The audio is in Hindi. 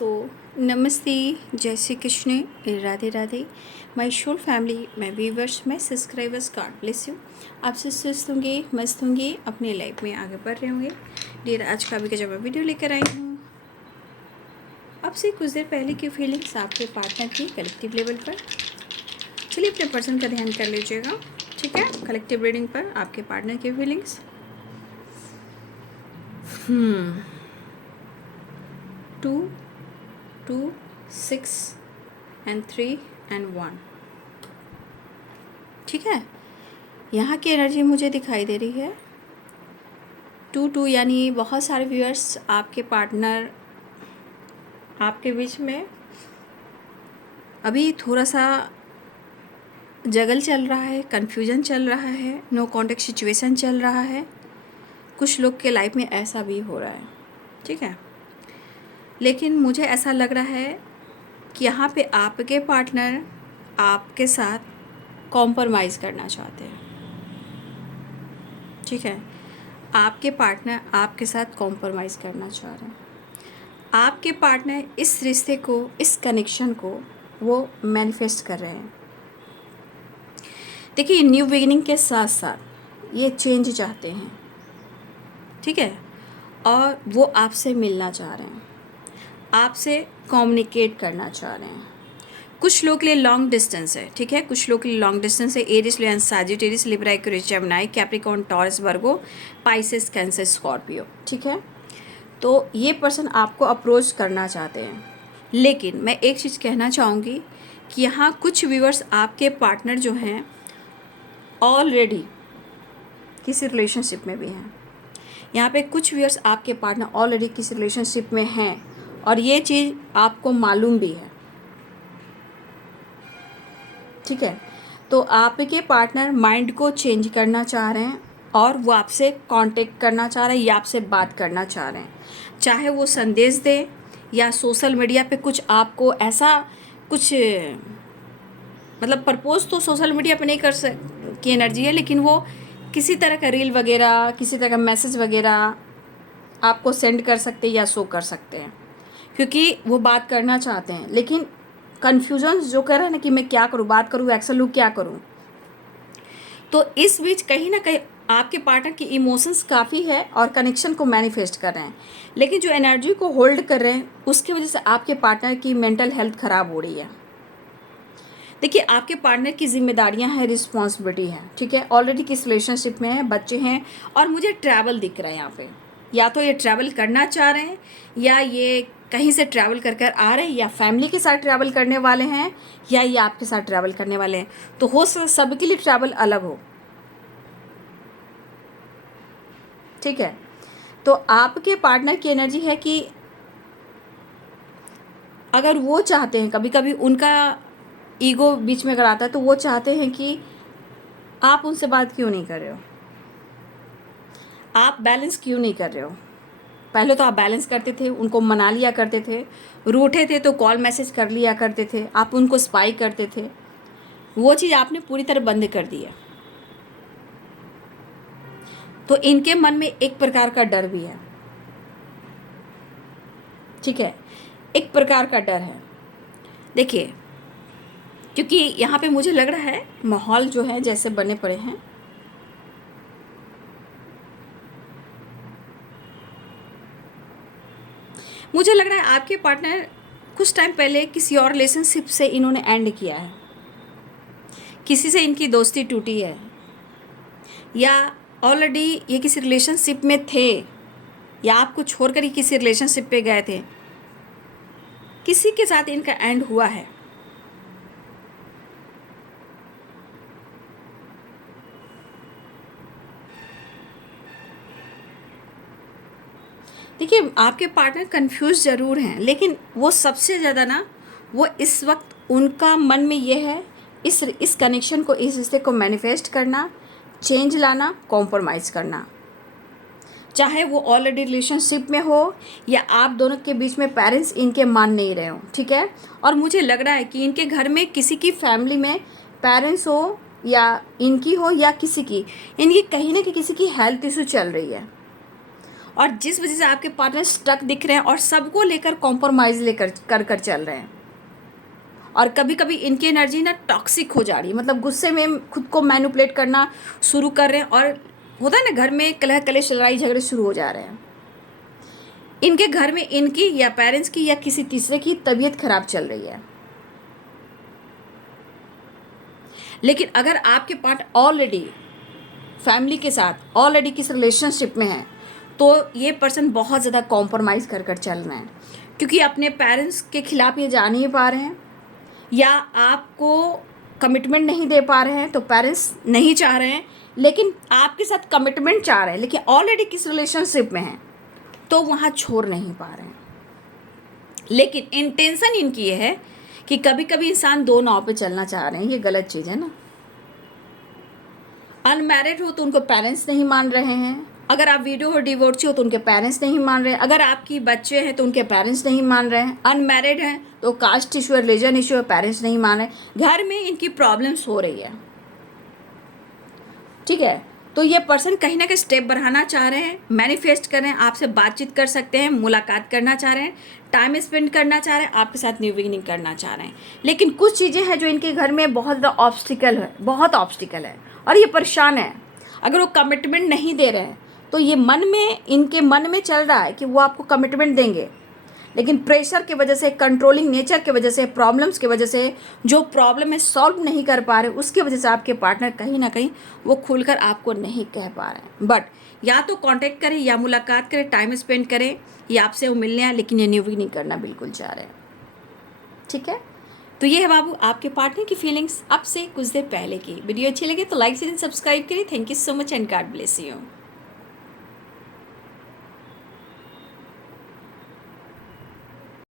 दोस्तों, नमस्ते, जय Shri Krishna, Radhe Radhe. My whole family, my viewers, my subscribers, God bless you. आपसे स्वस्थ होंगे, मस्त होंगे, अपने लाइफ में आगे बढ़ रहे होंगे। डियर, आज का भी का जब मैं वीडियो लेकर आई हूँ आपसे कुछ देर पहले की फीलिंग्स आपके पार्टनर की कलेक्टिव लेवल पर। चलिए अपने पर्सन का ध्यान कर लीजिएगा, ठीक है। कलेक्टिव रीडिंग पर आपके पार्टनर की फीलिंग्स। 2, 2, 6 and 3 and 1, ठीक है। यहाँ की एनर्जी मुझे दिखाई दे रही है 2 यानी बहुत सारे व्यूअर्स, आपके पार्टनर आपके बीच में अभी थोड़ा सा जगल चल रहा है, कन्फ्यूजन चल रहा है, नो कॉन्टेक्ट सिचुएशन चल रहा है। कुछ लोग के लाइफ में ऐसा भी हो रहा है, ठीक है। लेकिन मुझे ऐसा लग रहा है कि यहाँ पे आपके पार्टनर आपके साथ कॉम्प्रोमाइज़ करना चाहते हैं, ठीक है। आपके पार्टनर आपके साथ कॉम्प्रोमाइज़ करना चाह रहे हैं। आपके पार्टनर इस रिश्ते को, इस कनेक्शन को वो मैनिफेस्ट कर रहे हैं। देखिए, न्यू बिगिनिंग के साथ साथ ये चेंज चाहते हैं, ठीक है। और वो आपसे मिलना चाह रहे हैं, आपसे कम्युनिकेट करना चाह रहे हैं। कुछ लोग के लिए लॉन्ग डिस्टेंस है, ठीक है। कुछ लोग के लिए लॉन्ग डिस्टेंस है। Aries, Leo, Sagittarius, Libra, Aquarius, Gemini, Capricorn, Taurus, Virgo, Pisces, Cancer, Scorpio, ठीक है। तो ये पर्सन आपको अप्रोच करना चाहते हैं। लेकिन मैं एक चीज़ कहना चाहूँगी कि यहाँ कुछ व्यूअर्स आपके पार्टनर जो हैं ऑलरेडी किसी रिलेशनशिप में भी हैं। यहाँ पे कुछ व्यूअर्स आपके पार्टनर ऑलरेडी किसी रिलेशनशिप में हैं और ये चीज़ आपको मालूम भी है, ठीक है। तो आपके पार्टनर माइंड को चेंज करना चाह रहे हैं और वो आपसे कांटेक्ट करना चाह रहे हैं या आपसे बात करना चाह रहे हैं। चाहे वो संदेश दे या सोशल मीडिया पे कुछ आपको ऐसा कुछ, मतलब प्रपोज तो सोशल मीडिया पे नहीं कर की एनर्जी है, लेकिन वो किसी तरह का रील वगैरह, किसी तरह का मैसेज वगैरह आपको सेंड कर सकते हैं या शो कर सकते हैं, क्योंकि वो बात करना चाहते हैं। लेकिन कन्फ्यूजन जो कर रहे हैं ना कि मैं क्या करूँ, बात करूँ, एक्शन लूँ, क्या करूँ। तो इस बीच कहीं ना कहीं आपके पार्टनर की इमोशंस काफ़ी है और कनेक्शन को मैनिफेस्ट कर रहे हैं, लेकिन जो एनर्जी को होल्ड कर रहे हैं उसकी वजह से आपके पार्टनर की मेंटल हेल्थ ख़राब हो रही है। देखिए, आपके पार्टनर की जिम्मेदारियां हैं, रिस्पॉन्सिबिलिटी है, ठीक है। ऑलरेडी किस रिलेशनशिप में है, बच्चे हैं और मुझे ट्रैवल दिख रहा है यहाँ पे। या तो ये ट्रैवल करना चाह रहे हैं या ये कहीं से ट्रैवल कर कर आ रहे हैं, या फैमिली के साथ ट्रैवल करने वाले हैं, या ये आपके साथ ट्रैवल करने वाले हैं। तो हो सबके लिए ट्रैवल अलग हो, ठीक है। तो आपके पार्टनर की एनर्जी है कि अगर वो चाहते हैं, कभी कभी उनका ईगो बीच में अगर आता है तो वो चाहते हैं कि आप उनसे बात क्यों नहीं कर रहे हो, आप बैलेंस क्यों नहीं कर रहे हो। पहले तो आप बैलेंस करते थे, उनको मना लिया करते थे, रूठे थे तो कॉल मैसेज कर लिया करते थे, आप उनको स्पाई करते थे। वो चीज़ आपने पूरी तरह बंद कर दी है। तो इनके मन में एक प्रकार का डर भी है, ठीक है। एक प्रकार का डर है। देखिए, क्योंकि यहाँ पे मुझे लग रहा है माहौल जो है जैसे बने पड़े हैं, मुझे लग रहा है आपके पार्टनर कुछ टाइम पहले किसी और रिलेशनशिप से इन्होंने एंड किया है, किसी से इनकी दोस्ती टूटी है, या ऑलरेडी ये किसी रिलेशनशिप में थे, या आपको छोड़कर ही किसी रिलेशनशिप पे गए थे, किसी के साथ इनका एंड हुआ है। देखिए, आपके पार्टनर कंफ्यूज ज़रूर हैं, लेकिन वो सबसे ज़्यादा ना, वो इस वक्त उनका मन में ये है इस कनेक्शन को, इस रिश्ते को मैनिफेस्ट करना, चेंज लाना, कॉम्प्रोमाइज़ करना। चाहे वो ऑलरेडी रिलेशनशिप में हो या आप दोनों के बीच में पेरेंट्स इनके मान नहीं रहे हो, ठीक है। और मुझे लग रहा है कि इनके घर में किसी की फैमिली में पेरेंट्स हो या इनकी हो या किसी की, इनकी कहीं ना कहीं किसी की हेल्थ इशू चल रही है और जिस वजह से आपके पार्टनर स्टक दिख रहे हैं और सबको लेकर कॉम्प्रोमाइज़ लेकर कर चल रहे हैं। और कभी कभी इनकी एनर्जी ना टॉक्सिक हो जा रही है, मतलब गुस्से में खुद को मैनिपुलेट करना शुरू कर रहे हैं, और होता है ना घर में कलह कलेश लड़ाई झगड़े शुरू हो जा रहे हैं। इनके घर में इनकी या पेरेंट्स की या किसी तीसरे की तबीयत खराब चल रही है। लेकिन अगर आपके पार्ट ऑलरेडी फैमिली के साथ ऑलरेडी किस रिलेशनशिप में है, तो ये पर्सन बहुत ज़्यादा कॉम्प्रोमाइज़ कर चल रहे हैं, क्योंकि अपने पेरेंट्स के खिलाफ ये जा नहीं पा रहे हैं, या आपको कमिटमेंट नहीं दे पा रहे हैं, तो पेरेंट्स नहीं चाह रहे हैं, लेकिन आपके साथ कमिटमेंट चाह रहे हैं, लेकिन ऑलरेडी किस रिलेशनशिप में हैं तो वहाँ छोड़ नहीं पा रहे हैं। लेकिन इंटेंशन इनकी ये है कि कभी कभी इंसान दो नाव पे चलना चाह रहे हैं, ये गलत चीज़ है ना। अनमैरिड हो तो उनको पेरेंट्स नहीं मान रहे हैं, अगर आप वीडियो हो डिवोर्सी हो तो उनके पेरेंट्स नहीं मान रहे हैं, अगर आपकी बच्चे हैं तो उनके पेरेंट्स नहीं मान रहे हैं, अनमैरिड हैं तो कास्ट इशू है, रिलीजन इशू है, पेरेंट्स नहीं मान रहे, घर में इनकी प्रॉब्लम्स हो रही है। ठीक है, तो ये पर्सन कहीं ना कहीं स्टेप बढ़ाना चाह रहे हैं, मैनिफेस्ट कर रहे हैं, आपसे बातचीत कर सकते हैं, मुलाकात करना चाह रहे हैं, टाइम स्पेंड करना चाह रहे हैं, आपके साथ न्यू बिगिनिंग करना चाह रहे हैं। लेकिन कुछ चीज़ें हैं जो इनके घर में बहुत ज़्यादा ऑब्स्टिकल है, बहुत ऑब्स्टिकल है, और ये परेशान है। अगर वो कमिटमेंट नहीं दे रहे हैं तो ये इनके मन में चल रहा है कि वो आपको कमिटमेंट देंगे, लेकिन प्रेशर की वजह से, कंट्रोलिंग नेचर की वजह से, प्रॉब्लम्स की वजह से, जो प्रॉब्लम है सॉल्व नहीं कर पा रहे, उसकी वजह से आपके पार्टनर कहीं ना कहीं वो खुलकर आपको नहीं कह पा रहे हैं। बट या तो कांटेक्ट करें, या मुलाकात करें, टाइम स्पेंड करें, या आपसे वो मिलने आए, लेकिन ये न्यू नहीं करना बिल्कुल चाह रहे हैं। ठीक है, तो ये है बाबू आपके पार्टनर की फीलिंग्स अब से कुछ देर पहले की। वीडियो अच्छी लगे तो लाइक शेयर सब्सक्राइब करिए। Thank you so much and God bless you.